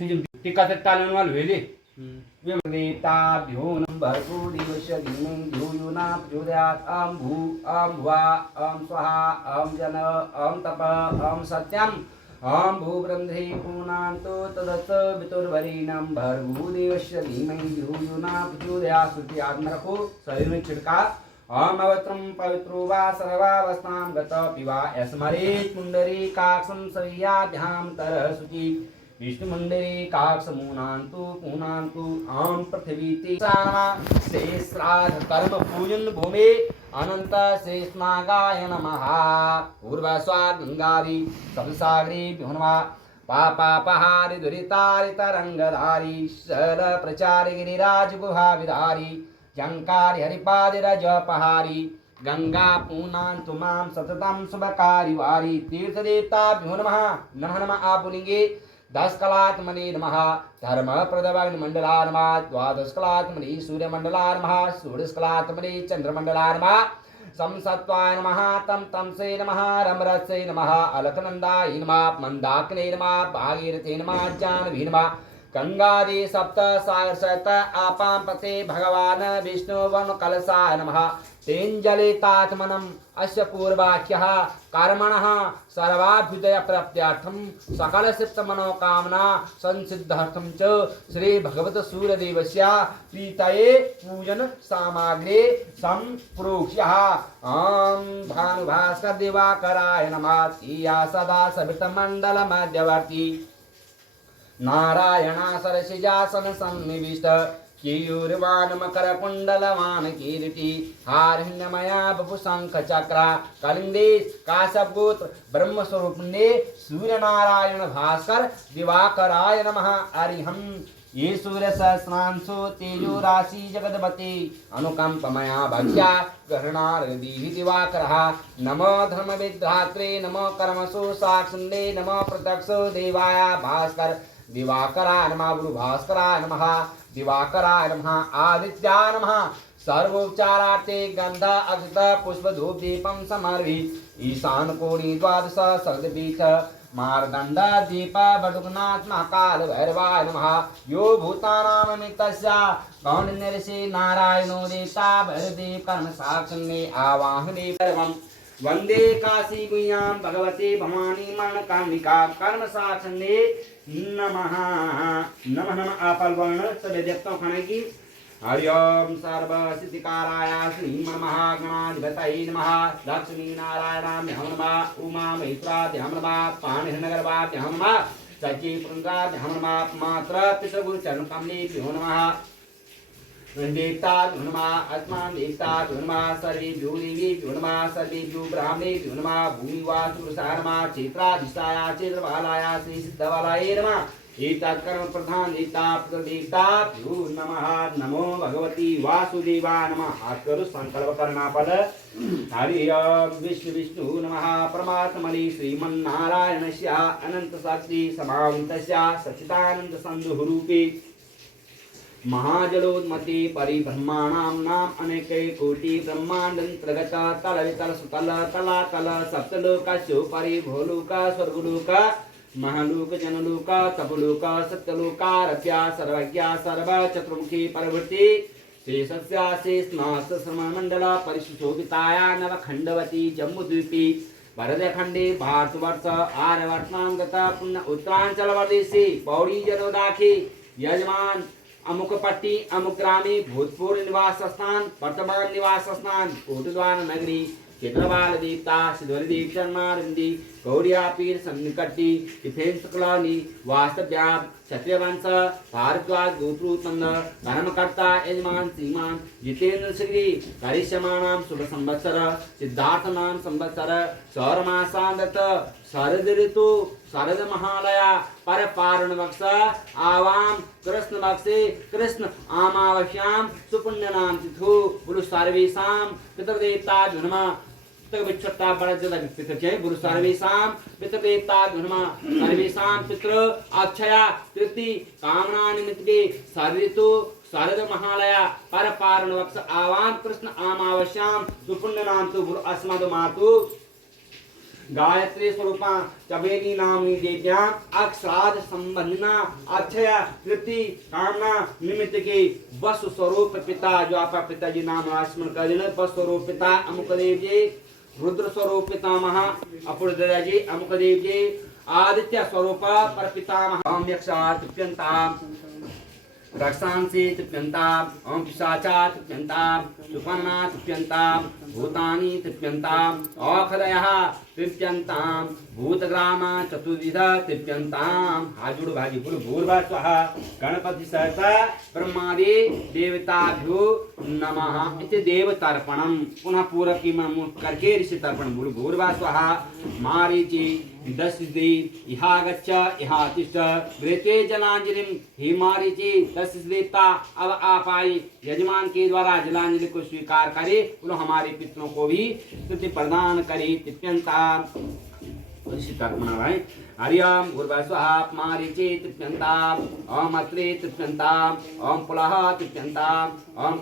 टीका टाळून वाल वेले देवताभ्यो नमः दिवस्य दिनं धियोना प्रचोदयात् अं भू अं वा अं स्वाहा अं जन अं तप अं सत्यम अं भूब्रह्मणे पूर्णान्तो तदत् वितुर्वरीणं भर्गोदेवस्य धीमहि धियोना प्रचोदयात् श्रुति आत्मा रखो शरीर में छिड़का ओम अवत्रम पवित्रो वा सर्वावस्थां गत पिवा स्मरेत् पुंडरी काक्षं सवियाभ्यां तरः शुचि विष्णुमंडले काक्षमूनान्तु पूनान्तु ओम पृथ्वीति शेषराध कर्म पूजन भूमि अनंत शेषनागाय नमः पूर्वस्वाद गंगारी सप्तसागरी भुवनवा पापापहारि दुरितारि तरंगधारी शल प्रचारि गिरिराज गुहा विधारी जंकारी हरिपादिरज पहारी गंगा पूर्णान्तु मां सततं शुभकारी वारी तीर्थदेवताभ्यो नमः नमः नमः आपुलिंगे 10 कलात्मने नमः धर्म प्रदवग्नमंडला नमः द्वादश कलात्मने सूर्यमंडला नमः षोडश कलात्मने चंद्रमंडला नमः संसत्वाय नमः तं तमसे नमः रमरसे नमः अलकनंदाय नमः मंदाकिने नमः भागीरथे नमः जानवी नमः गंगादि सप्त सागर सहित आपां पते भगवान विष्णु वन कलशाय नमः तेंजलितात्मनम् अस्य पूर्वाख्यः कर्मणः सर्वाभ्युदय प्राप्त्यार्थं सकल सिद्ध मनोकामना संसिद्धार्थं च श्री भगवत सूर्यदेवस्य प्रीतये पूजन सामग्री संप्रोक्ष्यः ॐ भानुभास्कर दिवाकराय नमः या सदा सवितमंडल मध्यवर्ती नारायणा सरसिजासन सन्निविष्ट केयूरवान मकर कुंडलवान कीर्ति हारण्यमया बपु शंख चक्र कलिंदेश काश्यप गोत्र ब्रह्म स्वरूपने सूर्य नारायण भास्कर दिवाकराय नमः अरिहं ये सूर्य सहस्रांशो तेजो राशि जगदपति अनुकंपमया भक्त्या गहनारदीहि दिवाकरः नमो धर्म विद्धात्रे नमो कर्मसु साक्षिणे नमो प्रत्यक्षो देवाय भास्कर दिवाकराय नमः गुरु भास्कराय नमः दिवाकराय नमः आदित्याय नमः सर्वोपचारार्थे गंध अक्षत पुष्प धूप दीपम समर्पित ईशान कोणी द्वादश शब्दपीठ मार्दंड दीप बटुकनाथ महाकाल भैरवाय नमः यो भूतानां नित्यस्य गौण्यर्षि नारायणो देवता भैरदेव कर्म साक्षिणे आवाहने परमं वंदे काशी गुह्यां भगवते भवानी मरणकामिका कर्म साक्षिणे नमः नमः नमः आपल वर्ण सभी देवताओं खाने की हरिओम सर्व सिद्धिकाराय श्री महागणाधिपतये नमः लक्ष्मी नारायणाभ्यां नमः उमा महेश्वराभ्यां नमः पाणिनगरवाभ्यां नमः सची पुंगाभ्यां नमः मात्र पितृगुरु चरण कमलेभ्यो नमः देवता नमः आत्मा देवता नमः सर्वेभ्यो देवीभ्यो नमः सर्वेभ्यो ब्राह्मणेभ्यो नमः भूमिवासुरसाय नमः क्षेत्राधीशाय क्षेत्रपालाय श्री सिद्धबालाय नमः एतत्कर्म प्रधान देवताभ्यो नमः नमो भगवती वासुदेवाय नमः हाथ करो संकल्प करना पद हरि ओम विष्णु विष्णु नमः परमात्मने श्रीमन्नारायणस्य अनंत साक्षी समावितस्य सच्चिदानंद संधु रूपे महाजलोन्मते परिब्रह्माणां नाम अनेके कोटि ब्रह्मांडंतर्गत तल वितल सुतल तलातल सप्तलोकस्योपरि भूलोक स्वर्गलोक महालोक जनलोक तपोलोक सत्यलोकारभ्या सर्वज्ञा सर्व चतुर्मुखी परवर्ती शेषस्य शेषनाथ श्रमणमंडल परिशोभिताया नवखंडवती जम्बूद्वीपी भरतखंडे भारतवर्ष आर्यवर्तनांगत पुण्य उत्तरांचलवर्देशे पौड़ी जनोदाखी यजमान अमुक पट्टी अमुक ग्रामी भूतपूर्व निवास स्थान वर्तमान निवास स्थान कोटद्वार नगरी चित्रवाल देवता सिद्धवली देव शर्मारिंदी गौरिया पीर सन्निकट्टी डिफेंस कॉलोनी वास्तव्याम क्षत्रिय वंश भारद्वाज गोत्रोत्पन्न धर्मकर्ता यजमान श्रीमान जितेंद्र श्री करिष्यमाणां शुभ संवत्सर सिद्धार्थ नाम संवत्सर सौरमासांदत शरद ऋतु शरद महालया पर पारण वक्ष आवाम कृष्ण वक्षे कृष्ण आमावश्याम सुपुण्य नाम तिथु गुरु सर्वेषां पितृदेवता नमः पितृविच्छता बड़जद पितृ गुरु सर्वेषां पितृदेवता नमः सर्वेषां पितृ अक्षया तृप्ति कामना निमित्ते शरऋतु शरद महालया पर पारण वक्ष आवाम कृष्ण आमावश्याम सुपुण्य नाम तु गुरु अस्मद मातु गायत्री स्वरूपा चबेली नामनी देव्या अक्षराद संबंधना अक्षय तृप्ति कामना निमित्त के वसु स्वरूप पिता जो आपका पिताजी नाम स्मरण कर देना। वसु स्वरूप पिता अमुकदेव जी, रुद्र स्वरूप पितामह अपूर्वदया जी, अमुकदेव जी, आदित्य स्वरूप पर पितामह ओम यक्षार्थ रक्षांसी तृप्यंताम ओम पिशाचा तृप्यंताम सुपन्ना तृप्यंताम भूतानि तृप्यंताम औषधयः तृप्यंताम भूतग्राम चतुर्विध तृप्यंताम। हाजुड़ भाजी गुरु भूर्भुवः स्वः गणपति सहसा ब्रह्मादि देवताभ्यो नमः इति देवतर्पणम। पुनः पूर्व की मुख करके ऋषि तर्पण गुरु भूर्भुवः स्वः मारीचि दस्यते इहा गच्छ इहा तिष्ठ गृहीते जलांजलिं हे मारीचि देवता अब आप आई यजमान के द्वारा जलांजलि को स्वीकार करे, उन्होंने हमारे पितरों को भी स्तुति प्रदान करे। तिप्यंता भाई हरिओम गुरुभुवः स्वः मारीचि तृप्यंताम ओम अत्रे तृप्यंताम ओम पुलः तृप्यंताम ओम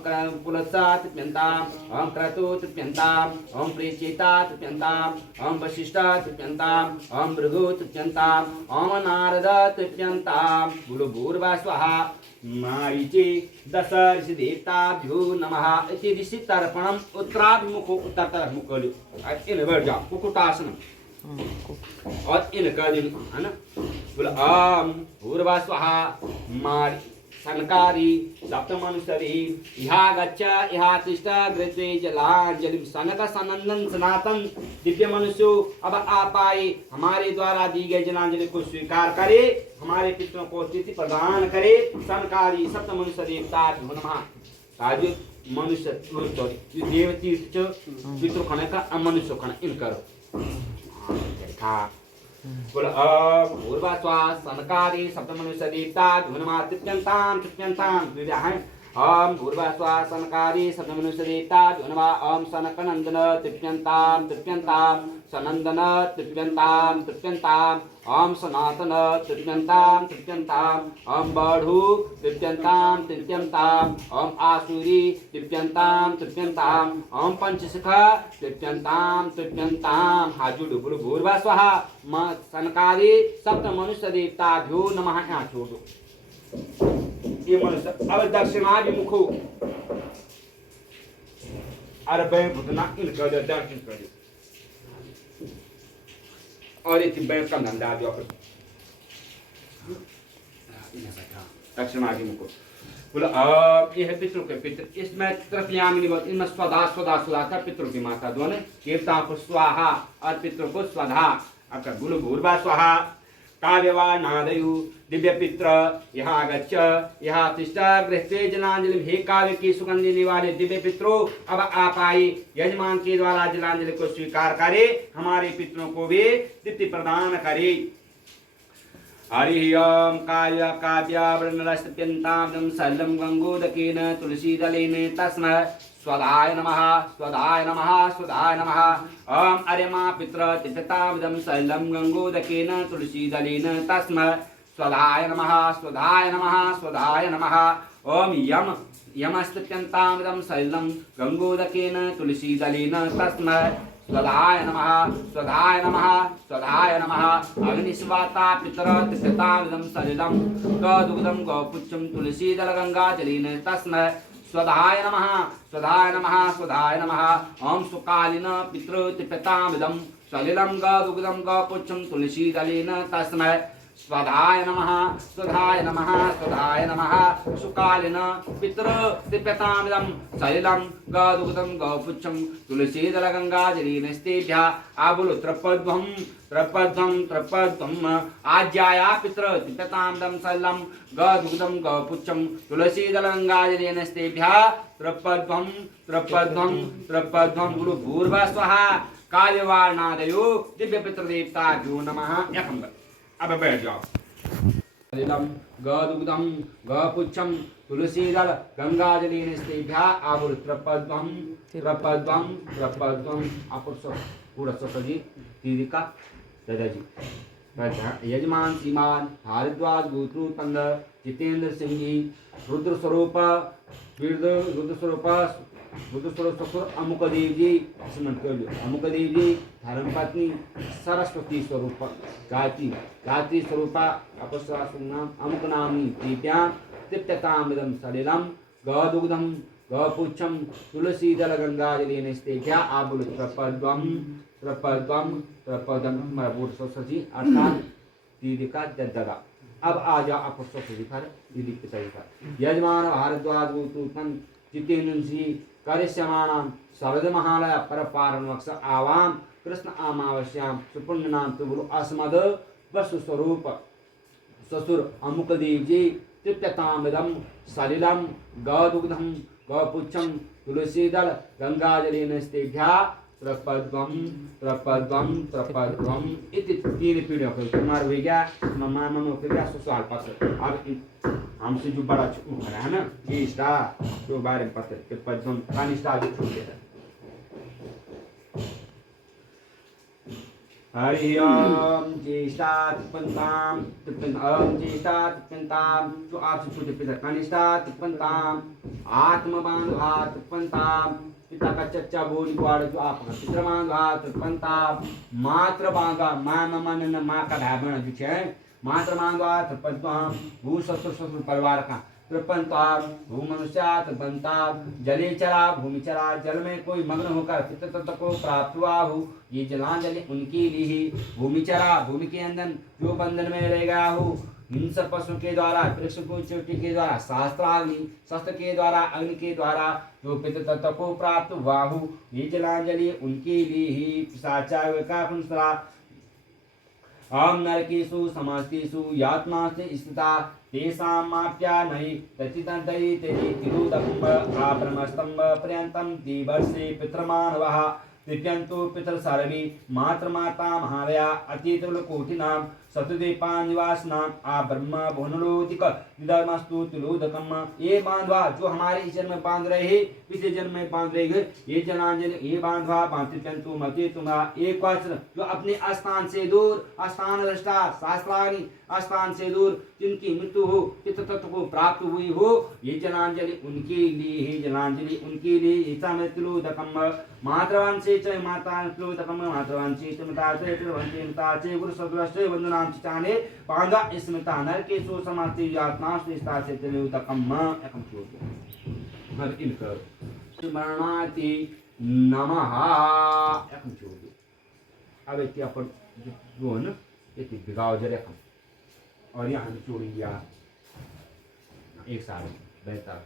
पुलस्सा तृप्यंताम ओम क्रतु तृप्यंताम ओम प्रेचेता तृप्यंताम ओम वशिष्ठः तृप्यंताम ओम भृगु तृप्यंताम ओम नारद तृप्यंताम। गुरुभुवः स्वः मारीचि दश ऋषि देवताभ्यो नमः इति ऋषि तर्पणम। उत्तराभिमुखो उत्तर मुख इन बैठ जाओ कुकुटासन और इनका दिन है ना। बोला आम भूर्भुवः स्वः मारी सनकारी सप्तमनुसरी इहा गच्छ इहा तिष्ठ गृहीते जलांजलिं। सनक सनंदन सनातन दिव्य मनुष्यों अब आप आए हमारे द्वारा दी गई जलांजलि को स्वीकार करे, हमारे पितरों को स्थिति प्रदान करे। सनकारी सप्तमनुष्य देवता नमः। काजु मनुष्य देवती पितृखण का अमनुष्य खण इन करो। भूर्भुवः स्वः सनकादि सप्तमनुष्य देवता नमः। तृप्यंताम तृप्यंताम ओम भूर्भुवः स्वः सनकादि सप्तमनुष्य देवता नमः। ओम सनकनंदन तृप्यंताम तृप्यंताम सनंदन तृप्यंताम तृप्यंताम ओम सनातन तृप्यंताम तृप्यंताम ओम बाढ़ु तृप्यंताम तृप्यंताम ओम आसुरी तृप्यंताम तृप्यंताम ओम पंचशिखा तृप्यंताम तृप्यंताम। हाजुड़ गुरु भूर्भुवः स्वः सनकादि सप्त मनुष्य देवताभ्यो नमः। यहाँ छोड़ दो ये मनुष्य अब दक्षिणाभिमुखो अरे भुतना इनका दर्शन कर दो और एक बैंक का धंधा जो दक्षिणाभिमुखो। बोला ये है पितृ के पितृ। इसमें तृतीयामिनी इनमें स्वधा स्वधा स्वधा का पितृ की माता दोनों देवता को स्वाहा और पितृ को स्वधा। आपका गुरु भूर्भुवः स्वः काव्यवान नादयु दिव्य पित्र यहाँ गच्छ यहाँ तिष्ठ गृहीते जलांजलि। हे काव्य की सुगंधि लेने वाले दिव्य पितरों अब आप आई यजमान के द्वारा जलांजलि को स्वीकार करे, हमारे पितरों को भी तृप्ति प्रदान करे। हरि ओम काव्य काव्य वृणरस्तप्यन्तां सलिलं गंगोदकेन तुलसीदलेन तस्मै स्वधाय नमः स्वधाय नमः स्वधाय नमः। ओम अर्यमा पित्र तिष्ठतामिदं सलिलं गंगोदकेन तुलसीदलेन तस्मै स्वधाय नमः स्वधाय नमः स्वधाय नमः। ओम यम यमस्तप्यन्तामिदं सलिलं गंगोदकेन तुलसीदलेन तस्मै स्वधाय नमः स्वधाय नमः स्वधाय नमः। अग्निस्वाता पितर तिष्ठतामिदं सलिलं गदुग्धं गौपुच्छं तुलसीदलगंगाजलेन तस्मै स्वधाय नमः स्वधाय नमः स्वधाय नमः। ओम सुकालिन पितृ तिष्ठतामिदं सलिलं गदुग्धं गौपुच्छं तुलसीदलेन तस्मै स्वधाय नमः स्वधाय नमः स्वधाय नमः। सुकालिन पितृ तिष्ठतामिदं सलिलं गदुग्धं गौपुच्छं तुलसीदलगंगाजलेन स्तेभ्यः। आबुल त्रपध्वं त्रपध्वं त्रपध्वं आज्याया पितृ तिष्ठतामिदं सलिलं गदुग्धं गौपुच्छं तुलसीदलगंगाजलेन स्तेभ्यः। त्रपध्वं त्रपध्वं त्रपध्वं। गुरु भूर्भुवः स्वः काव्यवाणादयो दिव्य पितृदेवताभ्यो नमः। एकंबर अब बैठ जाओ। सलिलं गदुग्धं गौपुच्छं तुलसीदल गंगाजलेन स्तेभ्यः। आबुल त्रपध्वं त्रपध्वं त्रपध्वं। पूरा सजी दीदिका दादाजी यजमान श्रीमान भारद्वाज गोत्रोत्पन्न जितेंद्र सिंह जी रुद्र स्वरूप बुद्ध स्वरूप ससुर अमुक देव जी स्मरण कर लो। अमुक देव जी धर्मपत्नी सरस्वती स्वरूप गायत्री स्वरूपा अपस्वासु नाम अमुक नामी प्रीत्या तृप्यतामिदं सलिलं गौदुग्धं गौपुच्छं तुलसीदल गंगाजलेन स्तेभ्या आबुल प्रपद्वं तुम्हारा बोर्ड सरस्वती अर्थात दीदी का ददा। अब आ जाओ आप सरस्वती पर दीदी के तरीका यजमान भारद्वाज गोतुकं जितेन्द्रंसी करिष्यमाणां शरद महालय परपारणवक्ष आवाम कृष्ण अमावस्यां सुपुण्यनाम तुगुरु अस्मद वसु स्वरूप ससुर अमुक देव जी तृप्यतामिदं सलिलं गौदुग्धं गौपुच्छं तुलसीदल गंगाजलेन स्तेभ्या प्रपद्वम इति तीन पीढ़ियों को तुम्हारा हो गया मामा हो गया ससुराल पत्र। अब हमसे जो बड़ा है ना ये स्टार जो बारे में पत्र प्रपद्वम खान स्टार जो छूट गया। हरि ओम ज्येष्ठा तिप्पन्ताम ओम ज्येष्ठा तिप्पन्ताम जो आपसे छोटे पिता कनिष्ठा तिप्पन्ताम आत्मबांधवा तिप्पन्ताम पिता का चच्चा बोल ग्वाड़ जो आपका पितर बांधवा तिप्पन्ताम मात्र बांधवा माँ मन न माँ का भाई बहन जो है मात्र बांधवा तिप्पन्ताम भू ससुर ससुर परिवार का तिप्पन्ताम भू मनुष्या तिप्पन्ताम जले चरा भूमि चरा जल में कोई मग्न होकर पितर तत्व को प्राप्त हुआ हो ये जलांजलि उनकी ली ही भूमि चरा भूमि के अंदर जो बंधन में रह गया हो हिंसक पशु के द्वारा वृक्ष को चोटी के द्वारा शास्त्राग्नि शस्त्र के द्वारा अग्नि के द्वारा जो पितृ तत्व को प्राप्त हुआ हो ये जलांजलि उनके लिए ही पिशाचा आम नरकेषु समस्तेषु यात्मास्ते स्थिता तेषां माप्या नहि तचितन्तरि तेरि तिरुदम्ब आब्रह्मस्तम्भ पर्यन्तं दिवर्षे पितृमानवः तृप्यन्तु पितृसर्वे मातृमाता महालया अतीतुलकोटिनां शत्रुदीपानिवासनाम आ ब्रह्म भुवनलोदिक निधर्मस्तु तुलोदकम। ये बांधवा जो हमारे इस जन्म में बांध रहे हैं पिछले जन्म में बांध रहे हैं ये जनांजलि ये बांधवा बांधु मते तुम्हारा एक वस्त्र जो अपने स्थान से दूर स्थान दृष्टा शास्त्राग्नि स्थान से दूर जिनकी मृत्यु हो पितृ तत्व को प्राप्त हुई हो ये जनांजलि उनके लिए ही जनांजलि उनके लिए तुलोदकम मातृवान से च माता तुलोदकम मातृवान से मता से मता से गुरु सदृष्टे वंदना चाने पांगा स्मृता नर के सो समाप्ति यातना श्रेष्ठा से तुलोदकम एकम छोड़ मर इनकर स्मरणाति नमः एकम छोड़। अब एक अपन जो है ना एक बिगाव जरे और यहाँ चोरी दिया एक साल बेहतर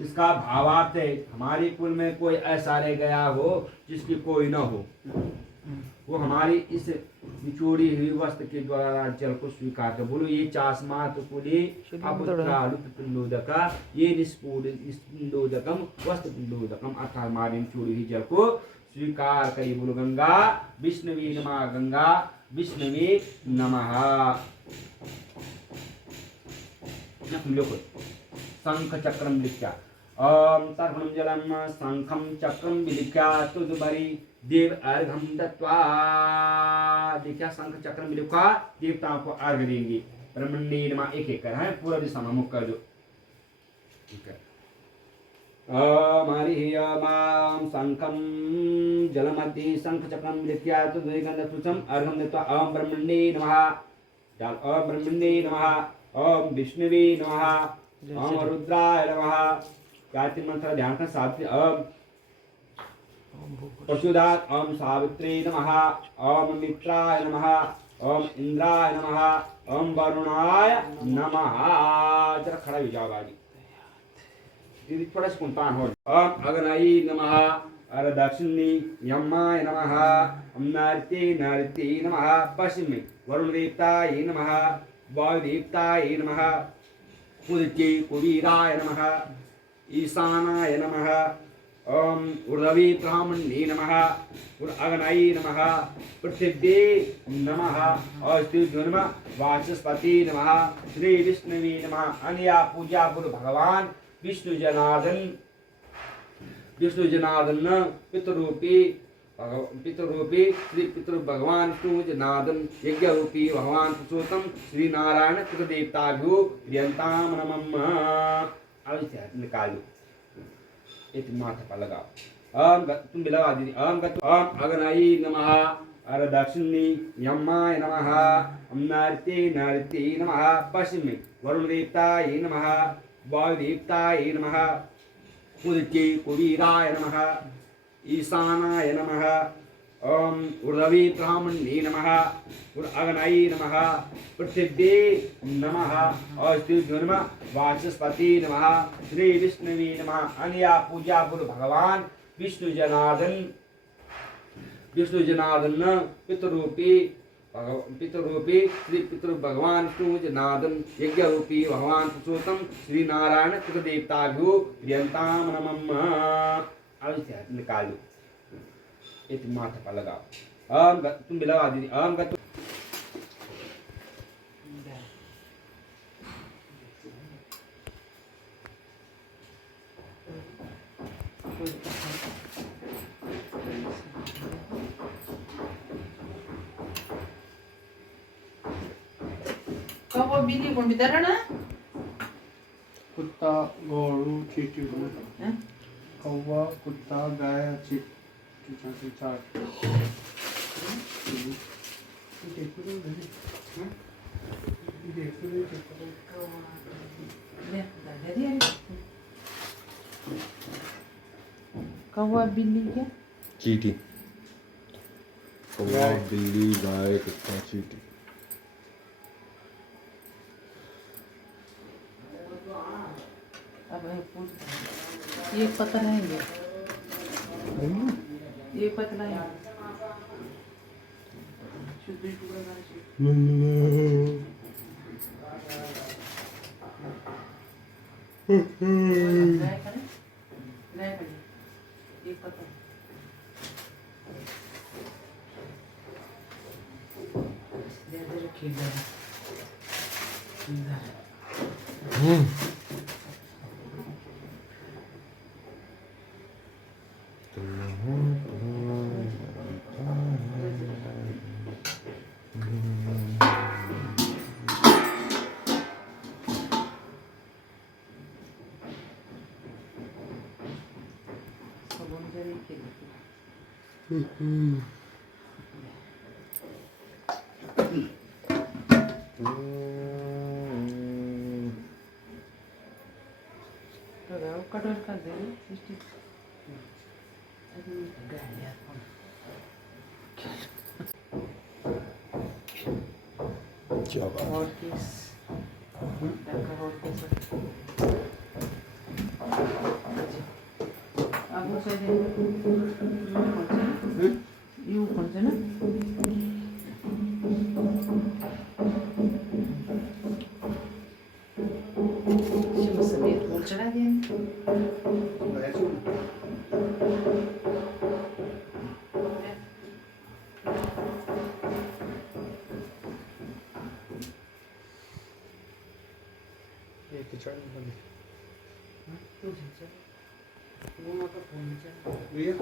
इसका भावार्थ है हमारे कुल में कोई ऐसा रह गया हो जिसकी कोई न हो वो हमारी इस निचोड़ी हुई वस्त्र के द्वारा जल को स्वीकार कर बोलो ये चास्मात कुले अपुत्रालुपिंडोदका ये निष्पुंडोदकम वस्त्र पिंडोदकम अर्थात हमारी निचोड़ी हुई जल को स्वीकार करिए। बोलो गंगा विष्णुवे नमः गंगा विष्णुवे नमः। शंख चक्रम लिख्या ओम तर्पणम जलम शंखम चक्रम विलिख्या तुदुबरी देव अर्घम दत्वा देखा शंख चक्रम विलिखा देवताओं को अर्घ देंगे। ब्रह्मण्डे नमः एक एक कर है पूरा दिशा में मुख कर दो ठीक है। माम शंखम जलमध्य शंख चक्रम विलिख्या तुदुगंधपुषम अर्घम दत्वा ओम ब्रह्मण्डे नमः डाल ओम ब्रह्मण्डे नमः ओम विष्णुवे नमः ओम रुद्राय नमः। गायत्री मंत्र ध्यान कर सावित्री ओम पशुदात ओम सावित्री नमः ओम मित्राय नमः ओम इंद्राय नमः ओम वरुणाय नमः। जरा खड़ा हो जाओ बाजी दीदी थोड़ा स्पॉन्टान हो। ओम अग्नये नमः अर दक्षिणी यमाय नमः ओम नरते नमः पश्चिमे वरुण देवताय नमः वायु देवताय नमः पूज्य कुबीराय नमः ईशानाय नमः ओम ऊर्ध्वे ब्राह्मणे नमः अग्नये नमः पृथिव्ये नमः और स्त्रीभ्यो नमः वाचस्पति नमः श्री विष्णुवे नमः। अन्या पूजा गुरु भगवान विष्णु जनार्दन पितृरूपी श्री पितृ भगवान विष्णु जनार्दन यज्ञ रूपी भगवान पुरुषोत्तम श्री नारायण पितृदेवताभ्यो प्रियंताम नमः। अब निकाल लो इति माथा पर लगाओ। तुम भी लगा दीजिए। ओम अग्नये नमः, अरदक्षिणी यम्माय नमः, नृत्ये नमः, पश्चिमे वरुण देवताय नमः, वायु देवताय नमः, उदित्ये कुबेराय नमः, ईशानाय नमः, ओम ऊर्ध्वे ब्राह्मणे नमः, अग्नये नमः, पृथिव्ये नमः, अस्तिभ्यो नमः, वाचस्पति नमः, श्री विष्णुवे नमः। अनया पूजा गुरु भगवान विष्णु जनार्दन पितृरूपी श्री पितृ भगवान विष्णु जनार्दन यज्ञ रूपी भगवान पुरुषोत्तम श्री नारायण पितृदेवताभ्यो प्रियंताम नमः। अब इसे निकाल लो, इस माथा पर लगाओ। तुम भी लगा दीजिए। कौवा बिल्ली को बितारा ना कुत्ता गौरू चीटी कौवा कुत्ता गाय चीटी चार कौवा बिल्ली क्या चीटी, कौवा, बिल्ली, गाय, कुत्ता, चीटी। अब ये पता नहीं है, ये पता नहीं शुद्ध टुकड़ा ये पता कटोर कर दे सिस्टी और किस अब से यू कौन से ना चढ़ा दिया ये